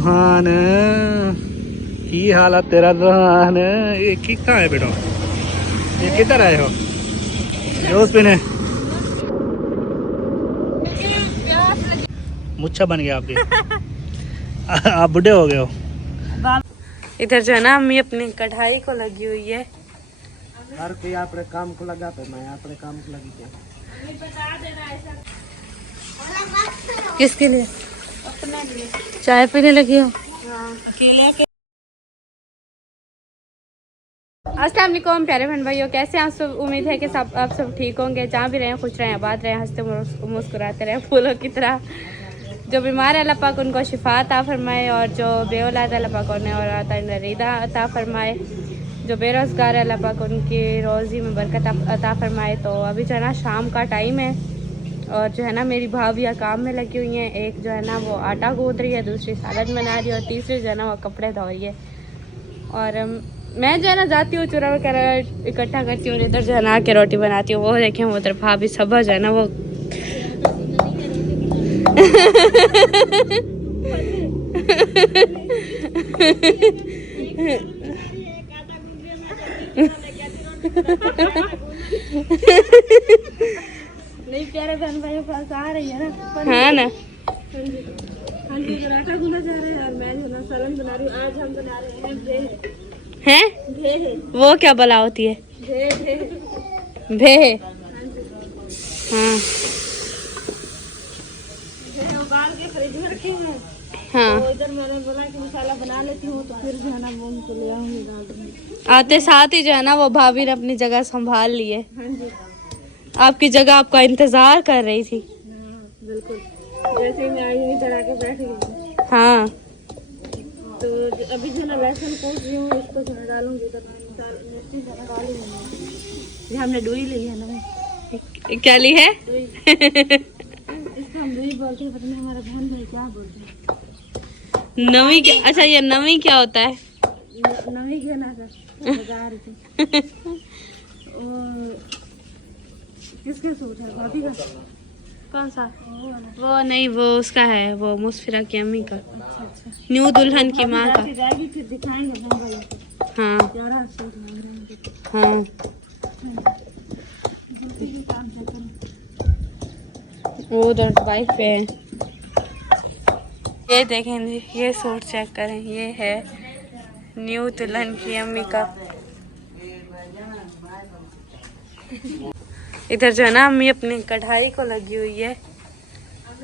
रोहान की हालत तेरा रोहान, ये कहाँ है बेटा? ये किधर आए हो? जोश पिने मुच्छा बन गया आपके। आप बुढ़े हो गए हो। इधर जो है ना अम्मी अपनी कढ़ाई को लगी हुई है। हर कोई अपने काम को लगा पे मैं अपने काम को लगी क्या? किसके लिए? अपने लिए। चाय पीने लगी हो? अस्सलाम वालेकुम प्यारे बहन भाइयों, कैसे हैं आप सब? उम्मीद है कि सब आप सब ठीक होंगे, जहाँ भी रहें खुश रहें, आबाद रहें, हंसते मुस्कुराते रहें फूलों की तरह। जो बीमार है अल्लाह पाक उनको शिफा अता फरमाए, और जो बेऔलाद अल्लाह पाक उन्हें और रिदा अता फरमाए। जो बेरोज़गार है अल्लाह पाक उनकी रोज़ी में बरकत अता फरमाए। तो अभी जो है ना शाम का टाइम है, और जो है ना मेरी भाभियाँ काम में लगी हुई हैं। एक जो है ना वो आटा गूंद रही है, दूसरी सालन बना रही है, और तीसरी जो है ना वो कपड़े धो रही है। और मैं जो है ना जाती हूँ चूरा वगैरह इकट्ठा करती हूँ, इधर जो है ना आके रोटी बनाती हूँ। वो देखें वो उधर भाभी सबा जो है ना वो नहीं प्यारे बहन भाई पास आ रही है ना। हाँ ना, हाँ जी आटा गूंदा जा रहा है, और मैं जो ना सालन बना रही हूँ। आज हम बना रहे हैं भे हैं। वो क्या बला होती है? भे हाँ उबाल के फ्रिज में रखी है। हाँ तो इधर मैंने बोला कि मसाला बना लेती हूँ, तो फिर जो है ना वो उनको ले आऊंगी डाल दूंगी। आते साथ ही जो है ना वो भाभी ने अपनी जगह संभाल ली है। हाँ जी, आपकी जगह आपका इंतजार कर रही थी। हाँ बिल्कुल, जैसे ही मैं आई हुई इधर आके बैठ गई। हाँ तो अभी जो ना लहसुन कूट रही हूँ, इसको जो डालूंगी इधर मिर्ची जो डालूंगी। हमने डुई ली है ना। क्या ली है? इसको हम डुई बोलते हैं, पता नहीं हमारा बहन भाई क्या बोलते हैं। नवी क्या? अच्छा ये नवी क्या होता है? नवी क्या ना सर बता रही थी। किसके सूट है? भाभी का? कौन सा? वो नहीं, वो उसका है, वो मुस्फिरा की अम्मी का। अच्छा। न्यू दुल्हन की माँ का। हाँ हाँ वो उधर बाइक पे है। ये देखें जी, ये सूट चेक करें, ये है न्यू दुल्हन की अम्मी का। इधर जो है ना अम्मी अपनी कढ़ाई को लगी हुई है।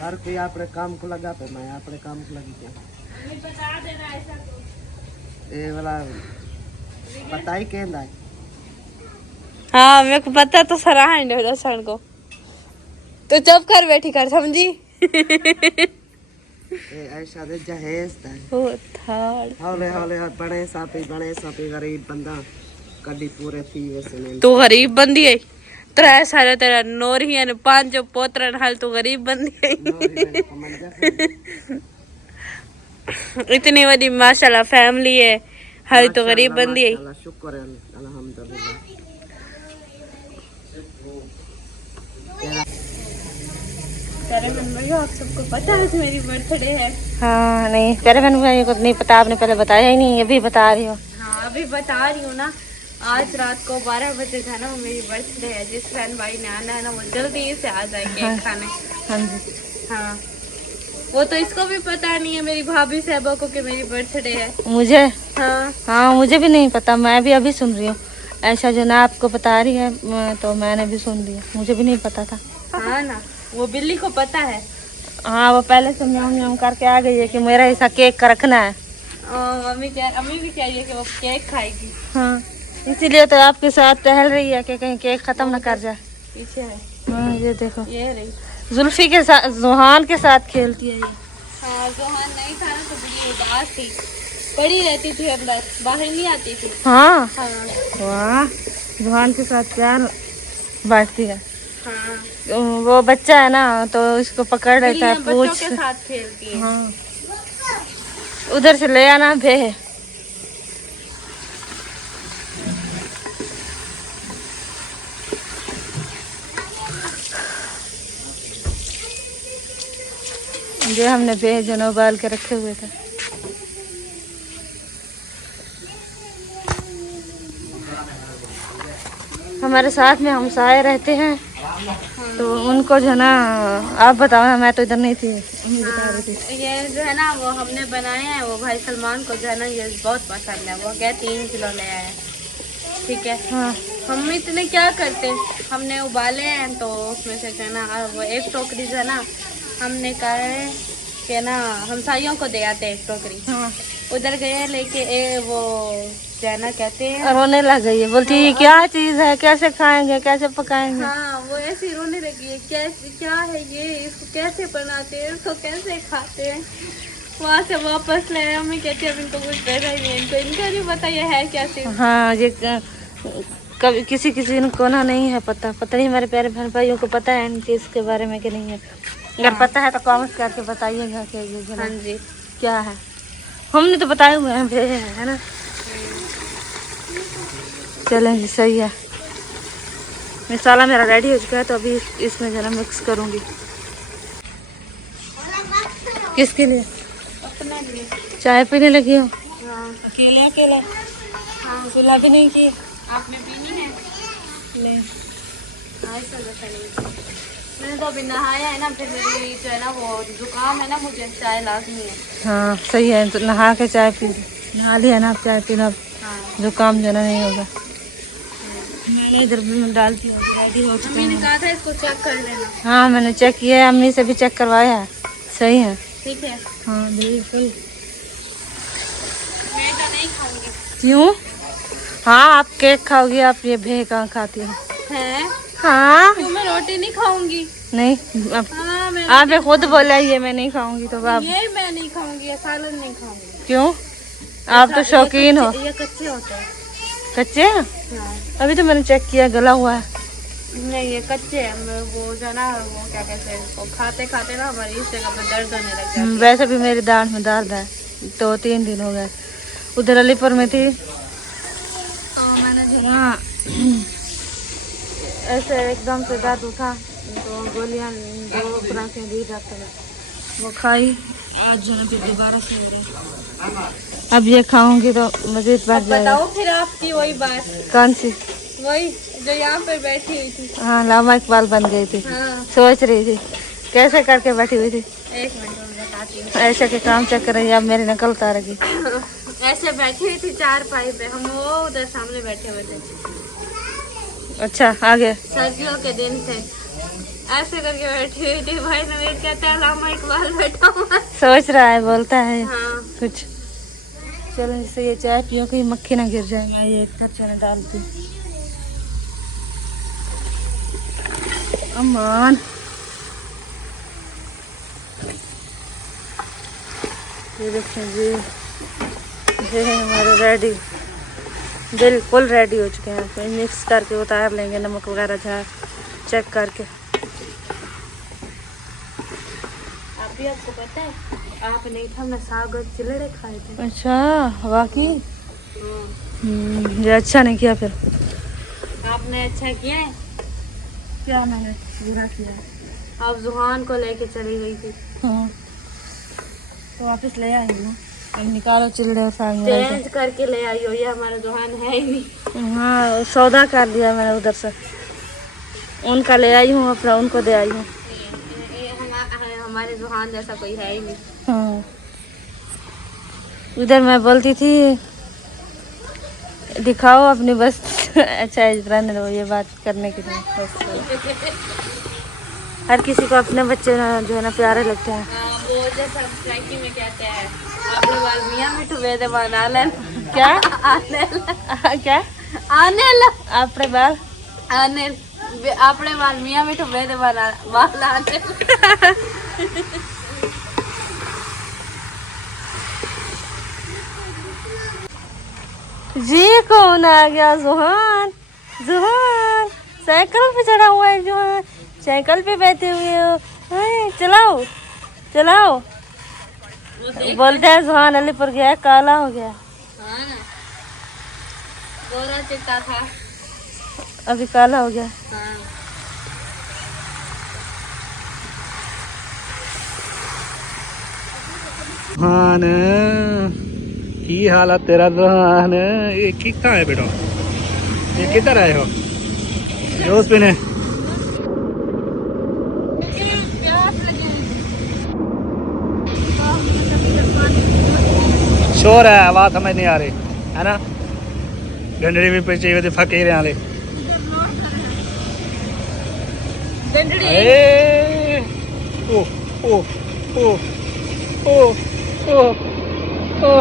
हर कोई अपने काम को लगा पे मैं अपने काम को लगी क्या? ये वाला पता ही कहना है। हाँ मेरे को पता तो सराहन है दर्शन को, तो चुप कर बैठी कर समझी। ऐसा दे जहेज था ओ थाड़ हौले हौले बड़े सापी गरीब बंदा कदी पूरे थी वैसे नहीं। तू गरीब बंदी है, त्रै सारे तेरा नोरी है, पांच पोतरन हाल तू गरीब बंदी है। इतनी बड़ी माशाल्लाह फैमिली है, हाल तो गरीब बंदी है। शुक्र है अल्हम्दुलिल्लाह। प्यारे बहन भाइयों, आप सबको पता है मेरी बर्थडे है? हाँ नहीं प्यारे बहन भाइयों को नहीं पता, आपने पहले बताया ही नहीं, अभी बता रही हो। हाँ अभी बता रही हूँ ना। आज रात को 12 बजे था ना, वो मेरी बर्थडे है। जिस बहन भाई ने आना है ना वो जल्दी से आ जाएंगे हाँ, खाने। हाँ जी हाँ वो तो इसको भी पता नहीं है मेरी भाभी साहबा को कि मेरी बर्थडे है। मुझे हाँ हाँ मुझे भी नहीं पता, मैं भी अभी सुन रही हूँ। ऐसा जो ना आपको बता रही है तो मैंने भी सुन लिया, मुझे भी नहीं पता था। हाँ ना, वो बिल्ली को पता है। हाँ वो पहले से म्याऊं म्याऊं करके आ गई है कि मेरा ऐसा केक का रखना है। अम्मी भी कह रही है कि वो केक खाएगी। हाँ इसीलिए तो आपके साथ टहल रही है कि कहीं केक खत्म ना कर जाए। पीछे है। हाँ ये देखो, ये रही जुल्फी के साथ, जोहान के साथ खेलती है ये। हाँ जोहान नहीं था ना तो बिल्ली उदास थी, पड़ी रहती थी अंदर, बाहर नहीं आती थी। हाँ हाँ वाह, जोहान के साथ प्यार बांटती है। हाँ वो बच्चा है ना तो इसको पकड़ लेता है, बच्चों पूछ। के साथ खेलती है। हाँ उधर से ले आना भे। जो हमने भे जो उबाल के रखे हुए थे। हमारे साथ में हमसाए रहते हैं, तो उनको जो है ना, आप बताओ ना, मैं तो इधर नहीं थी, मम्मी बता रही थी। ये जो है ना वो हमने बनाए हैं, वो भाई सलमान को जो है ना ये बहुत पसंद है, वो क्या 3 किलो ले आए हैं। ठीक है। हाँ हम इतने क्या करते, हमने उबाले हैं तो उसमें से जो है ना वो एक टोकरी जो है ना हमने कहा है कि ना हमसाइयों को दे आते एक टोकरी। हाँ। उधर गए लेके वो जो है ना कहते हैं, और रोने लग गई है, बोलती है क्या चीज है, कैसे खाएंगे, कैसे पकाएंगे। हाँ वो ऐसे ही रोने लगी है, कैसे क्या है ये, इसको कैसे बनाते हैं, इसको कैसे खाते हैं। वहाँ से वापस ले आए, मम्मी कहती है अब इनको कुछ पता ही नहीं, इनको नहीं पता ये है क्या चीज। हाँ ये कभी किसी किसी को ना नहीं है पता नहीं हमारे प्यारे बहन भाइयों को पता है इन चीज के बारे में कि नहीं है। अगर पता है तो कमेंट करके बताइएगा कि ये जो हाँ है जी क्या है। हमने तो बताए हुए हैं भेजे हैं, है ना। चलें जी, सही है। मसाला मेरा रेडी हो चुका है, तो अभी इसमें जरा मिक्स करूँगी। किसके लिए? अपने लिए। चाय पीने लगी हो? हाँ अकेले अकेले? हाँ। सुलह भी नहीं की? आपने पीनी है? नहीं। ऐसा जैसा नहीं, मैंने तो अभी नहाया है ना, फिर मेरी जो है ना वो जुकाम है ना, मुझे चाय लाजमी है। हाँ सही है, तो नहा के चाय पी, नहा लिया ना, अब चाय पीना, हाँ जो काम जो है ना नहीं होगा। मैंने इधर भी डालती हूँ, रेडी हो चुका मम्मी ने है। कहा था इसको चेक कर लेना। हाँ मैंने चेक किया है, अम्मी से भी चेक करवाया है, सही है। ठीक है। हाँ बिल्कुल। मैं तो नहीं खाऊंगी। क्यों? हाँ आप केक खाओगी, आप ये भेह कहाँ खाती हो? हैं? हाँ क्यों मैं रोटी नहीं खाऊंगी? नहीं, अब हाँ मैं आपने खुद बोला ये मैं नहीं खाऊंगी, तो आप ये मैं नहीं खाऊंगी, ये सालन नहीं खाऊंगी। क्यों? आप तो शौकीन हो। ये कच्चे होते हैं। कच्चे हैं? हाँ। अभी तो मैंने चेक किया, गला हुआ है। नहीं ये कच्चे हैं, वो जो है ना वो क्या कहते हैं इसको, खाते खाते ना हमारी इस जगह पे दर्द होने लग जाती है। वैसे भी मेरी दाढ़ में दर्द है, 2-3 दिन हो गए। उधर अलीपुर में थी, तो मैंने जो हाँ ऐसे एकदम से दर्द उठा, तो गोलियां 2 खुराकें दी डॉक्टर, वो खाई। आज जो है फिर दोबारा से हो रहा है। अब ये खाऊंगी तो मजीद बढ़ जाएगा। बताओ फिर आपकी वही बात, कौन सी? वही जो यहाँ पर बैठी हुई थी। हाँ लामा इकबाल बन गई थी। हाँ सोच रही थी कैसे करके बैठी हुई थी। 1 मिनट में बताती हूँ। ऐसे के काम चेक कर रही है, अब मेरी नकल उतारेगी। ऐसे बैठी हुई थी 4 पाई पे, हम वो उधर सामने बैठे हुए थे। अच्छा आगे। सर्दियों के दिन थे, ऐसे करके बैठी हुई थी। भाई नवीन कहता है लामा इकबाल बैठा हुआ है। सोच रहा है, बोलता है हाँ कुछ। चलो जिससे ये चाय पियो, कहीं मक्खी ना गिर जाए। मैं ये कच्चे में डालती हूँ। अमान ये देखें जी, ये है हमारे रेडी, बिल्कुल रेडी हो चुके हैं। फिर मिक्स करके उतार लेंगे, नमक वगैरह झाड़ चेक करके। अभी आपको पता है, आप नहीं था मैं साग और चिलड़े खाए थे। अच्छा वाकई? ये अच्छा नहीं किया फिर। आपने अच्छा किया है। क्या मैंने बुरा किया? आप जुहान को लेके चली गई थी। हाँ तो वापस ले आई ना, अब निकालो चिल्ले और साग मिला चेंज करके ले आई हो, ये हमारा जुहान है ही नहीं। के। हाँ सौदा कर लिया मैंने उधर से, उनका ले आई हूँ, अपना उनको दे आई हूँ। हमारे जुहान जैसा कोई है ही नहीं। हाँ उधर मैं बोलती थी दिखाओ अपनी बस। अच्छा रहने दो, ये बात करने की नहीं बस। हर किसी को अपने बच्चे जो है ना प्यारे लगते हैं। वो जैसा फ्लैकी में कहते हैं, आपने वाल मियां मिठू वेदे बना लेन। क्या? आने क्या? आने ला अपने बाल आने अपने वाल मियां मिठू वेदे बना वाल आने। जी कौन आ गया? जुहान, जुहान साइकिल पे चढ़ा हुआ है। जुहान साइकिल पे बैठे हुए हो, चलाओ चलाओ। बोलते हैं जुहान अलीपुर गया, काला हो गया। हाँ ना, गोरा चिट्टा था, अभी काला हो गया। हाँ। हान की हाल है तेरा? हान ये कहाँ है बेटा? ये किधर आए हो? जूस पीने। शोर है, आवाज समझ नहीं आ रही है ना। गंडड़ी भी पीछे हुए फकीर हैं वाले। ओ ओ ओ ओ ओ ओ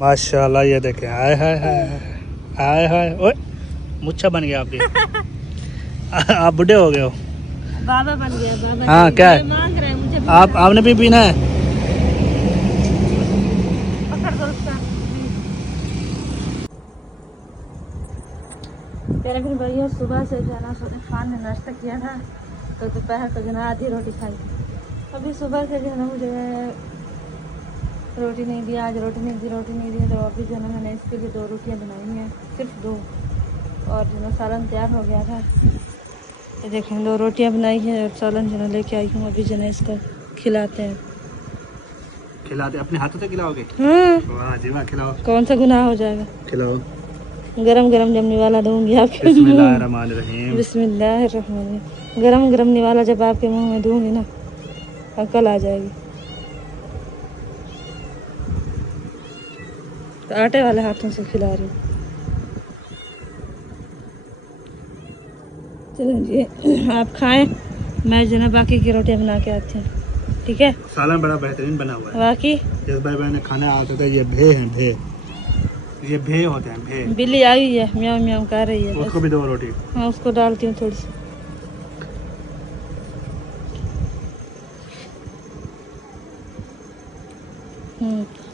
माशाल्लाह, ये देखें। हाय हाय हाय हाय हाय। ओए मुच्छा बन गया आपकी। आप बुढ़े हो गए हो। बाबा बन गया बाबा। हाँ क्या है? मांग रहे हैं मुझे। आपने भी पीना है? पकड़ दो उसका। मेरे फिर भैया सुबह से जो है ना सोने खान ने नाश्ता किया था, तो दोपहर को जो है आधी रोटी खाई। अभी सुबह से जो है ना मुझे रोटी नहीं दिया, आज रोटी नहीं दी तो अभी जो है ना मैंने इसके लिए 2 रोटियां बनाई हैं, सिर्फ 2। और जो ना सालन तैयार हो गया था, ये देखें 2 रोटियां बनाई हैं और सालन जो ना लेके आई हूँ। अभी जो ना इसको खिलाते हैं। खिलाते अपने हाथों से खिलाओगे? वाह जी वाह, खिलाओ। कौन सा गुनाह हो जाएगा? खिलाओ। गरम गरम जम निवाला दूंगी आपके। बिस्मिल्लाहिर्रहमानिर्रहीम। बिस्मिल्लाहिर्रहमानिर्रहीम। गरम गरम निवाला जब आपके मुंह में दूंगी ना, अकल आ जाएगी। तो आटे वाले हाथों से खिला रही हूँ। चलो जी, आप खाएं, मैं जो ना बाकी की रोटियां बना के आती हूँ, ठीक है? सालन बड़ा बेहतरीन बना हुआ है। बाकी जिस भाई मैंने खाना आता था, ये भे हैं, भे। ये भे होते हैं, भे। बिल्ली आई है, म्याऊं म्याऊं कर रही है। उसको भी 2 रोटी। हाँ, उसको डालती हूँ थोड़ी सी।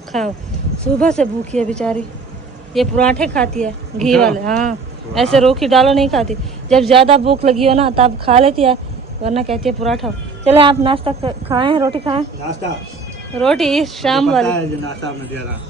खाओ। सुबह से भूखी है बेचारी। ये पराठे खाती है घी वाले। हाँ, ऐसे रोटी डालो नहीं खाती। जब ज्यादा भूख लगी हो ना तब खा लेती है, वरना कहती है पराठा। चले आप नाश्ता खाएं, रोटी खाएं। नाश्ता रोटी शाम वाली। जो नाश्ता आपने दिया था।